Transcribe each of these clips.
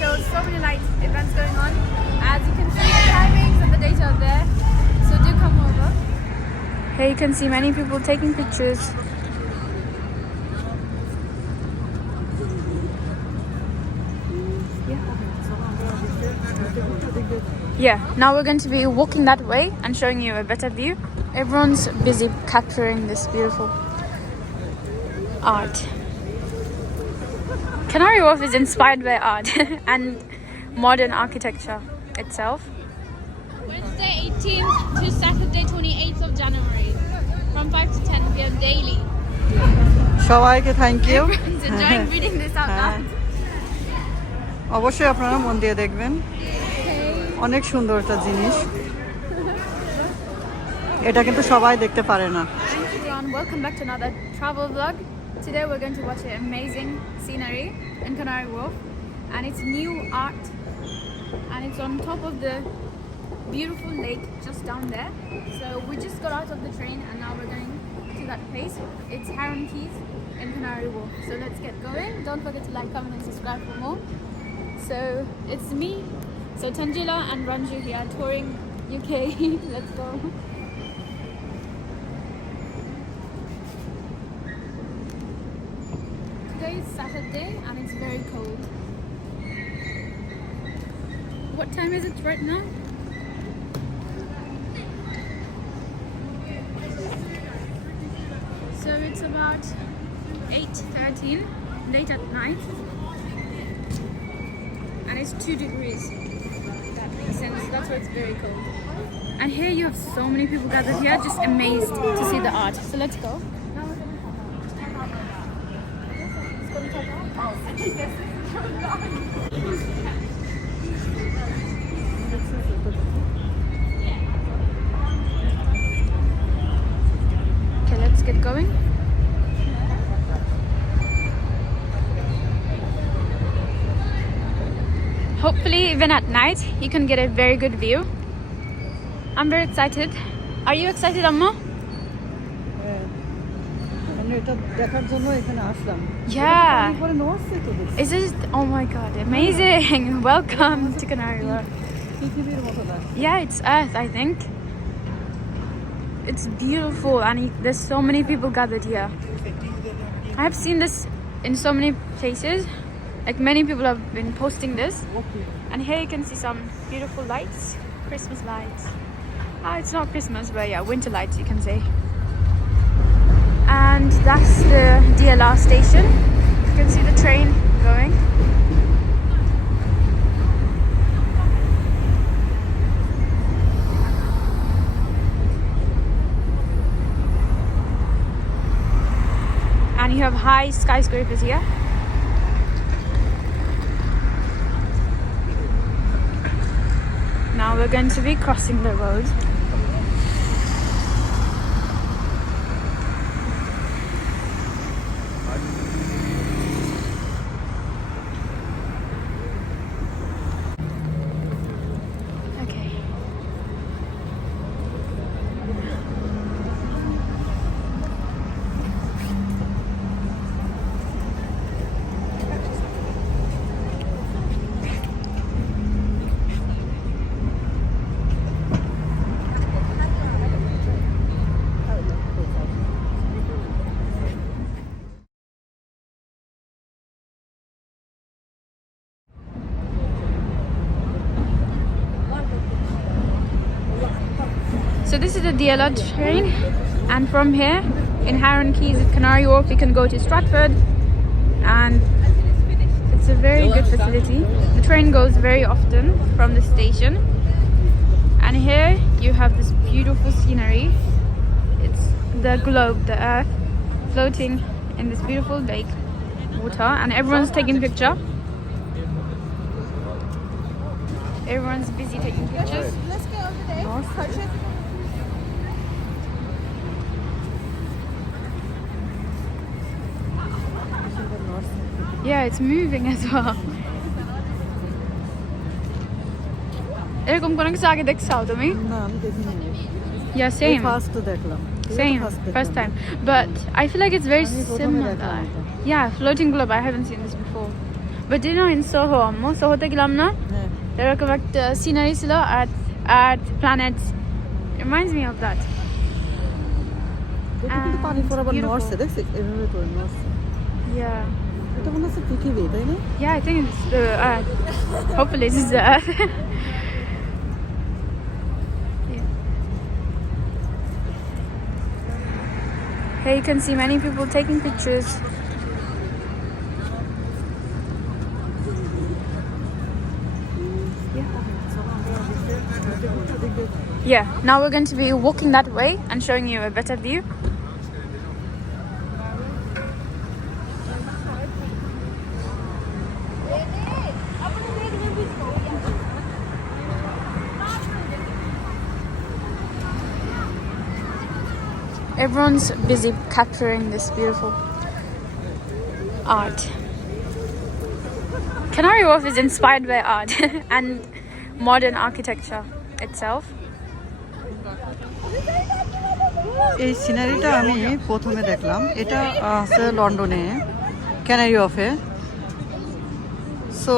shows so many light events going on. As you can see, the timings and the dates are there. So do come over. Here you can see many people taking pictures. Yeah, now we're going to be walking that way and showing you a better view. Everyone's busy capturing this beautiful art. Canary Wharf is inspired by art and modern architecture itself. Wednesday 18th to Saturday 28th of January from 5 to 10 p.m. daily. সবাইকে thank you Everyone's enjoying reading this out loud. অবশ্যই আপনারা মন দিয়ে দেখবেন অনেক সুন্দর একটা জিনিস এটা কিন্তু সবাই দেখতে পারে না Welcome back to another travel vlog. Today we're going to watch an amazing scenery in Canary Wharf and it's new art and it's on top of the beautiful lake just down there. So we just got out of the train and now we're going to that place. It's Heron Keys in Canary Wharf. So let's get going. Don't forget to like, comment and subscribe for more. So it's me. So Tanjila and Ranju here touring UK. Let's go. Today is Saturday and it's very cold. What time is it right now? So it's about 8:13, late at night. And it's 2 degrees. That makes sense. That's why it's very cold. And here you have so many people gathered here, just amazed to see the art. So let's go. Okay, let's get going. Hopefully, even at night, you can get a very good view. I'm very excited. Are you excited, Amma? Yeah. Is it? Oh my God, amazing. Welcome to Canary Wharf. Yeah, it's Earth, I think. It's beautiful and there's so many people gathered here. I have seen this in so many places. Like many people have been posting this. And here you can see some beautiful lights, Christmas lights. It's not Christmas, but yeah, winter lights you can say. And that's the DLR station. You can see the train going. And you have high skyscrapers here. Now we're going to be crossing the road. Okay. So this is the DLR train, and from here in Heron Keys at Canary Wharf you can go to Stratford, and it's a very good facility. The train goes very often from the station, and here you have this beautiful scenery. It's the globe, the earth, floating in this beautiful lake water, and everyone's taking a picture. Everyone's busy taking pictures. Let's go over there. Yeah, it's moving as well. এরকম কোন কিছু আগে দেখছাও তুমি? না আমি দেখিনি Yeah, same. First দেখলাম Same, first time. But I feel like it's very similar. Yeah, floating globe, I haven't seen this before. But do you know in Soho, Sohoতে গেলাম না, হ্যাঁ এরকম একটা সিনারি ছিল, Earth, planets. It reminds me of that. এটা কিন্তু পানি পর আবার Beautiful. নড়ছে, দেখছিস এভাবে করে নড়ছে। Yeah. এটা মনে হচ্ছে পৃথিবী, তাই না? Yeah, I think it's the Earth. Hopefully this is the Earth. Yeah. Here you can see many people taking pictures. Yeah, now we're going to be walking that way and showing you a better view. Everyone's busy capturing this beautiful art. Canary Wharf is inspired by art and modern architecture itself. এই সিনারিটা আমি প্রথমে দেখলাম, এটা আছে লন্ডনে canary অফে। So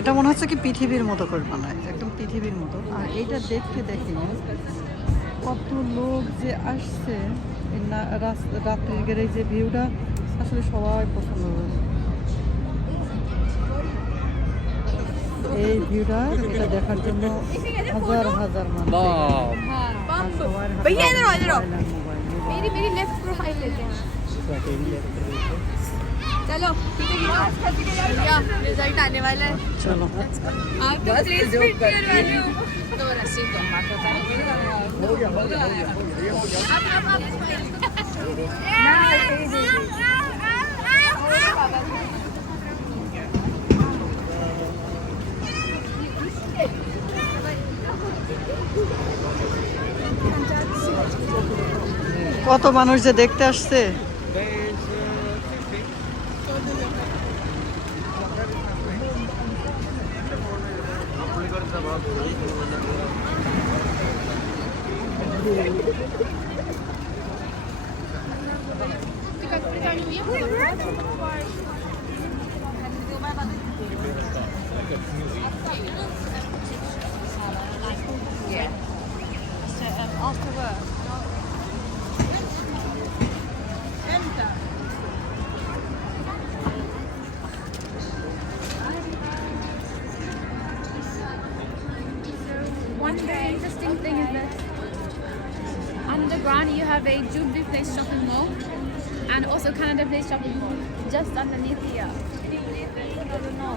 এটা মনে হচ্ছে কি পৃথিবীর মতো করে বানায়, একদম পৃথিবীর মতো। আর এইটা দেখতে দেখে কত লোক যে আসছে, রাত্রির গেলে যে ভিউটা আসলে সবাই পছন্দ করে। এই ভিউটা এটা দেখার জন্য হাজার হাজার মানুষ। भैया इधर आओ, इधर आओ। मेरी लेफ्ट प्रोफाइल लेते हैं. चलो पीछे की तरफ भैया रिजल्ट आने वाला है। চলো आप तो प्लीज पिक्चर वाले हो। तो रस्सी तो मारता था। आप ना কত মানুষ যে দেখতে আসছে। After work. One very interesting thing is that underground you have a Jubilee Place shopping mall and also Canada Place shopping mall just underneath here. I don't know.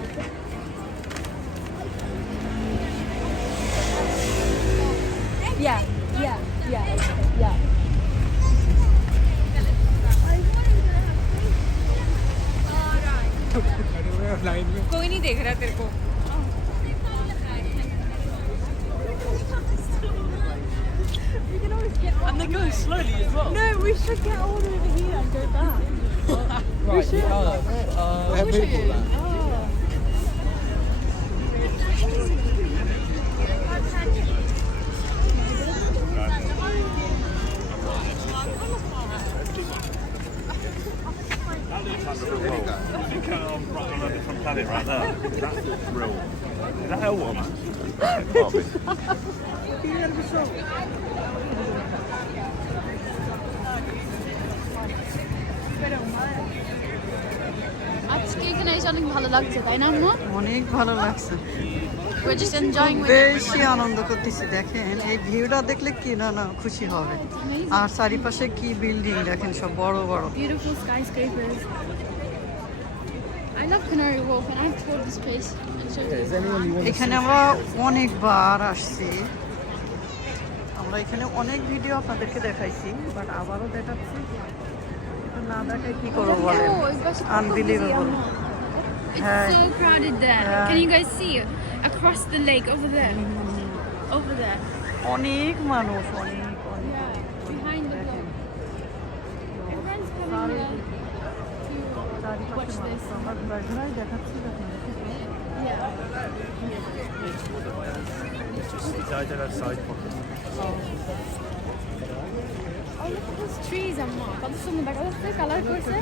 Yeah. कोई नहीं देख रहा तेरे को। And they're going slowly as well. No, we should get all over here and go back. Right, we have people there. On a different planet right there. That's real. Is that a woman? It can't be. আজকে এখানে এসে অনেক ভালো লাগছে, তাই না আম্মু? অনেক ভালো লাগছে, We're just enjoying with বেশি আনন্দ করতেছি। দেখেন এই ভিউটা দেখলে কি না খুশি হবে। আর চারিপাশে কি বিল্ডিং দেখেন, সব বড় বড়। beautiful skyscrapers. I love Canary Wharf and I've toured this place and showed you. এখানে আমরা অনেকবার আসছি, আমরা এখানে অনেক ভিডিও আপনাদেরকে দেখাইছি, বাট আবারও দেখাচ্ছি। এটা না দেখাই কি করবো বলেন, unbelievable. It's so crowded there. Can you guys see across the lake over there? Over there. অনেক মানুষ, অনেক অনেক। Yeah, behind the boat. Everyone's coming there to watch this. আমরা ঘোরাঘুরাই দেখাচ্ছি। Yeah. Just side pocket. Those trees are more. কত সুন্দর দেখা যাচ্ছে কালার করছে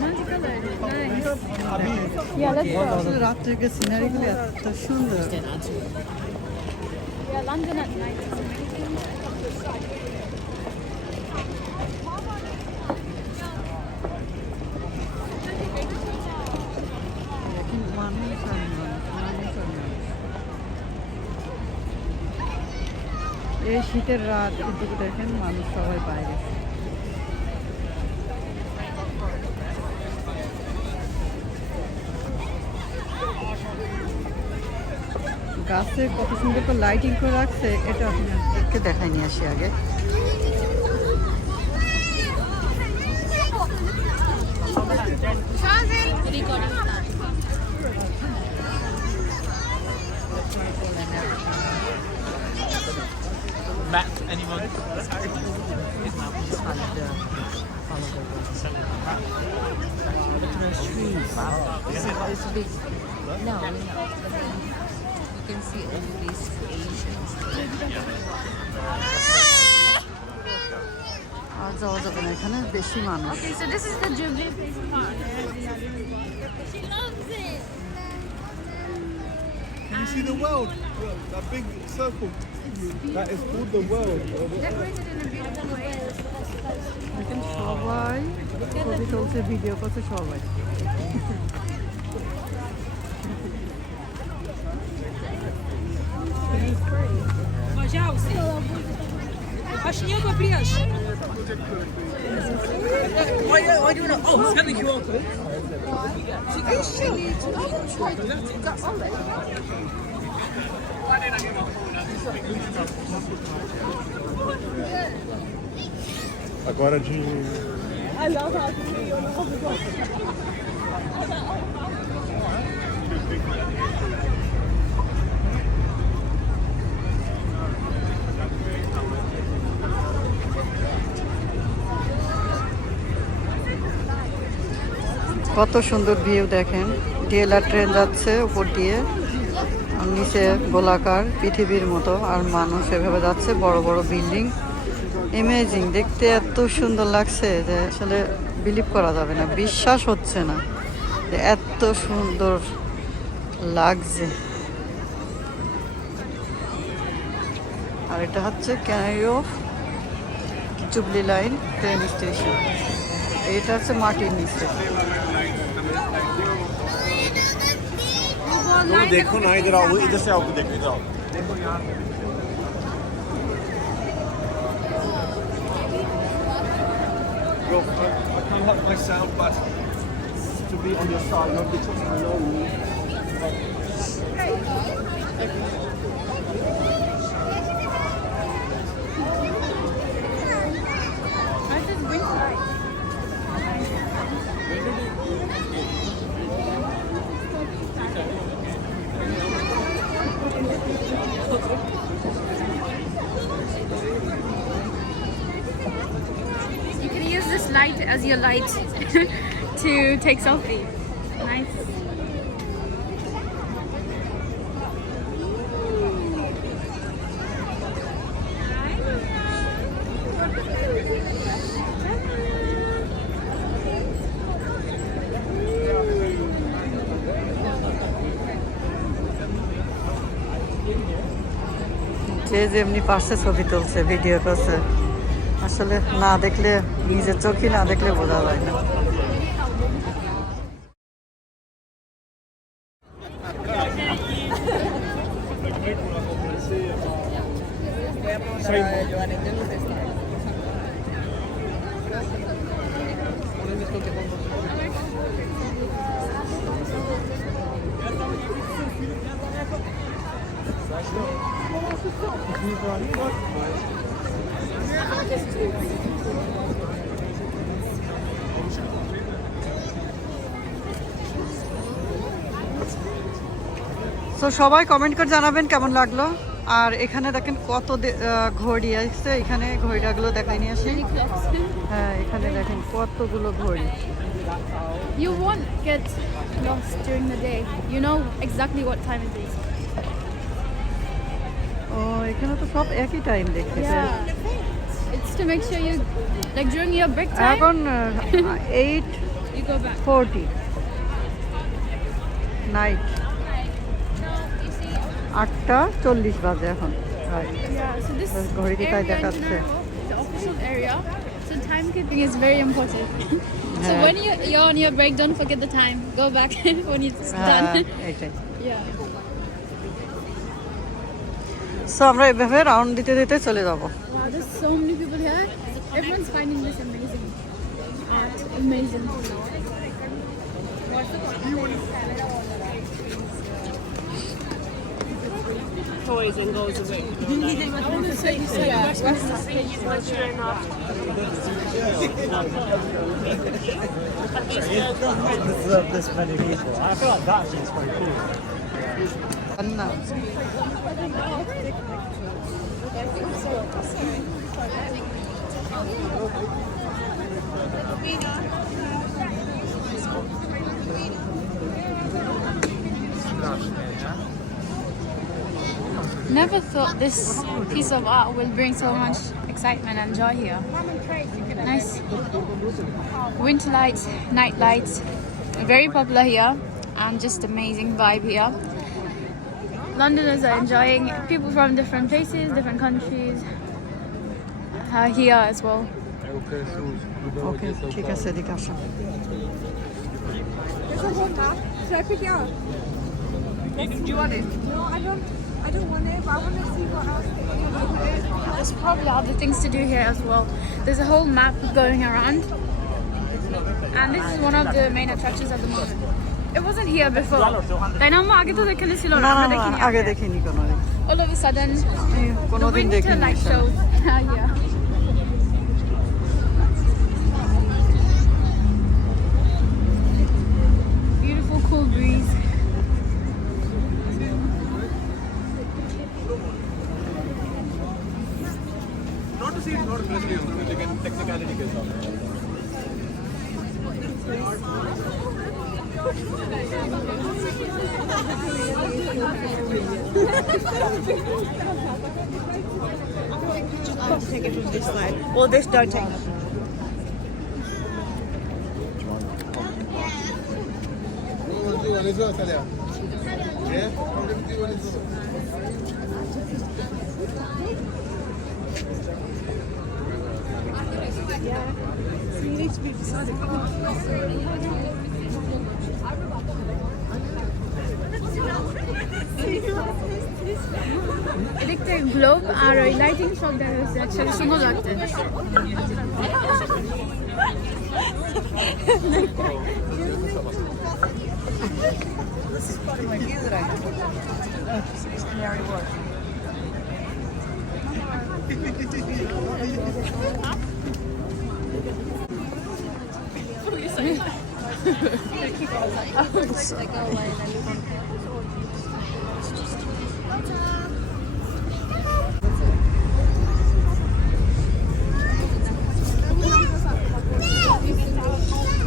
multi colour nice yeah let's go আসলে রাত্রে সিনারিগুলো এত সুন্দর। ইয়া London at night is amazing এখন মানুষ আর মানুষ আর মানুষ। এই শীতের রাত কিন্তু দেখেন মানুষ সবাই বাইরে। গাছে কত সুন্দর করে লাইটিং করে রাখছে, এটা আপনাদেরকে দেখাই নিয়ে আসি আগে। Matt, anyone? It's big. No, no. You can see all these Asians. আর যাওয়া যাবে না, এখানে বেশি মানুষ। okay so this is the Jubilee Place Park Can you see the world? That big circle. That is called the world. decorated in a beautiful way দেখেন সবাই ছবি তুলছে, ভিডিও করছে সবাই। Пошнёго прежь. Why do you not? Oh, scan the QR code. Agora de. কত সুন্দর view দেখেন, DLR train যাচ্ছে উপর দিয়ে, আর নিচে গোলাকার পৃথিবীর মতো, আর মানুষ এভাবে যাচ্ছে, বড় বড় বিল্ডিং, অ্যামেজিং দেখতে, এত সুন্দর লাগছে যে আসলে বিলিভ করা যাবে না, বিশ্বাস হচ্ছে না যে এত সুন্দর লাগছে। আর এটা হচ্ছে Canary Wharf Jubilee line train station, এটা হচ্ছে মাটির নিচে। देखो ना इधर आओ, इधर से आओ, देखो इधर आओ। Bro, I can't help myself, but to be on your side, not because I know you. I just bring light you can use this light as your light to take selfie nice যে যেমনি পারছে ছবি তুলছে, video করছে, আসলে না দেখলে, নিজের চোখে না দেখলে বোঝা যায় না। তো সবাই কমেন্ট করে জানাবেন কেমন লাগলো। আর এখানে দেখেন কত ঘড়ি আসছে, এখানে ঘড়িটাগুলো দেখাই নিয়ে আসি। হ্যাঁ, এখানে দেখেন কতগুলো ঘড়ি। you won't get lost during the day you know exactly what time it is ও, এখানে তো সব একই টাইম দেখতেছে। yeah It's to make sure you, like during your break time, এখন 8:40 you go back. Night You see, 8:40 বাজে এখন right yeah. So this ঘড়িতে তাই area in দেখাচ্ছে Canary Wharf, the official area. So timekeeping is very important. So হ্যাঁ। when you're on your break, don't forget the time. Go back when it's done. এইটাই Yeah. So আমরা এভাবে round দিতে দিতে চলে যাব Wow, there's so many people here. Everyone's finding this amazing art. Amazing. Toys and goes away. This many people. I feel like that's just very cool. না Never thought this piece of art will bring so much excitement and joy here. Nice winter lights, night lights, very popular here, and just amazing vibe here. Londoners are enjoying, people from different places, different countries are here as well. ওকে ঠিক আছে এদিকে আসো There's a whole map. Should I pick it up? Do you want it? No, I don't want it, but I want to see what else they do. There's probably other things to do here as well. There's a whole map going around, and this is one of the main attractions at the moment. It wasn't here before. তাই না আম্মা আগে তো এখানে ছিল না না না আমরা না দেখিনি আগে দেখিনি কোনো all of a sudden the কোনোদিন winter দেখিনি light এসব। show. Yeah. Beautiful cool breeze. Not to see it's not friendly, they can technicality के साथ. Take it from this side. Or this don't take it. এদিকটা globe আর ওই lighting সব দেখা যাচ্ছে একসাথে সুন্দর লাগছে This is probably my view that I have. City of Canary Wharf.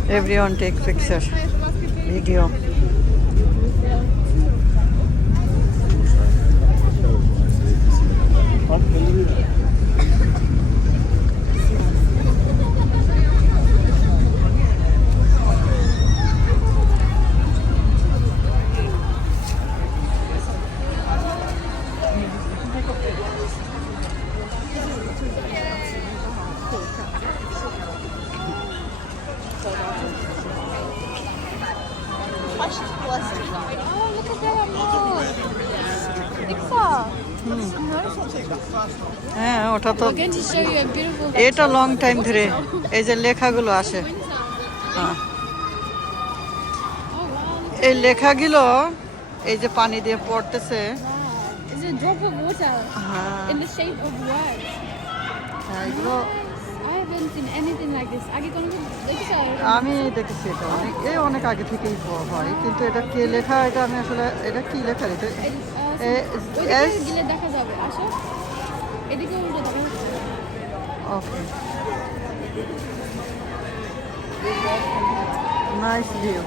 Everyone take picture, video. হ্যাঁ ওটা তো We're going to show you a beautiful এটা লং টাইম ধরে এই যে লেখাগুলো আসে হ্যাঁ এই লেখাগুলো এই যে পানি দিয়ে পড়তেছে It's a drop of water হ্যাঁ in the shape of words. হ্যাঁ, এগুলো I haven't seen anything like this. আগে কোনোদিন দেখেছো? আমি দেখেছি এটা অনেক আগে থেকেই হয় কিন্তু এটা কে লেখা এটা আমি আসলে এটা কি লেখা এটা ওইদিকে গেলে দেখা যাবে আসো এদিকে উল্টো দেখা যাচ্ছে okay nice view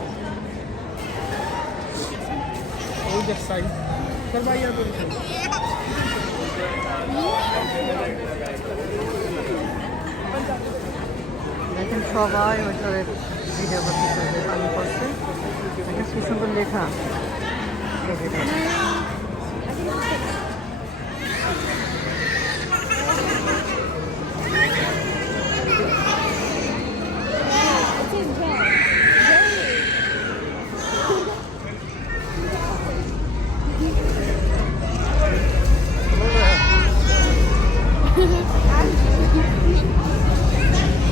Oh, that side. দেখেন সবাই ওইটার ভিডিও করতেছে, পানি করছে। দেখেন কি সুন্দর লেখা।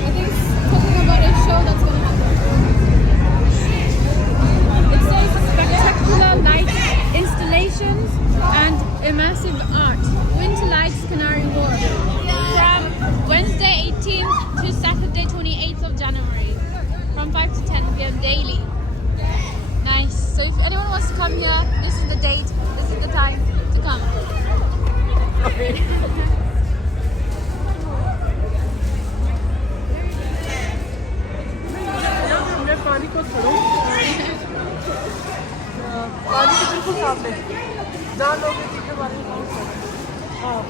I think it's talking about a show that's going to happen. It says spectacular light installations and immersive art. Winter Lights Canary Wharf. From Wednesday 18th to Saturday 28th of January. From 5 to 10 p.m. daily. Nice. So if anyone wants to come here, this is the date, this is the time to come. पानी को छोड़ो, पानी के बिल्कुल सामने जहाँ लोग दिखे पानी हाँ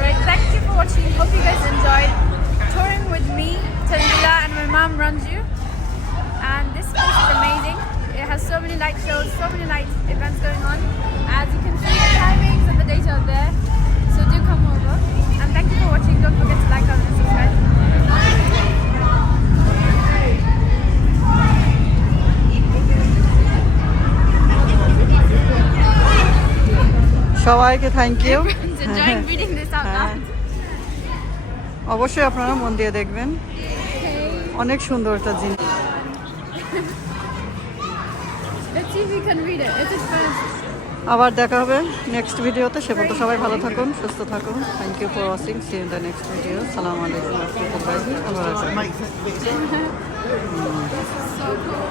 Alright, thank you for watching. Hope you guys enjoyed touring with me, Tanjila, and my mom Ranju. And this place is amazing. It has so many light shows, so many light events going on. As you can see, the timings and the dates are there. So do come over. And thank you for watching. Don't forget to like, comment, and subscribe. সবাইকে thank you. Everyone's enjoying reading this out loud. অবশ্যই আপনারা মন দিয়ে দেখবেন, অনেক সুন্দর একটা জিনিস। Let's see if you can read it. It's first. আবার দেখা হবে নেক্সট ভিডিওতে। সে পর্যন্ত সবাই ভালো থাকুন, সুস্থ থাকুন। Thank you for watching. See in the next video. সালামু আলাইকুম ওয়া রাহমাতুল্লাহি ওয়া বারাকাতুহু। So cool.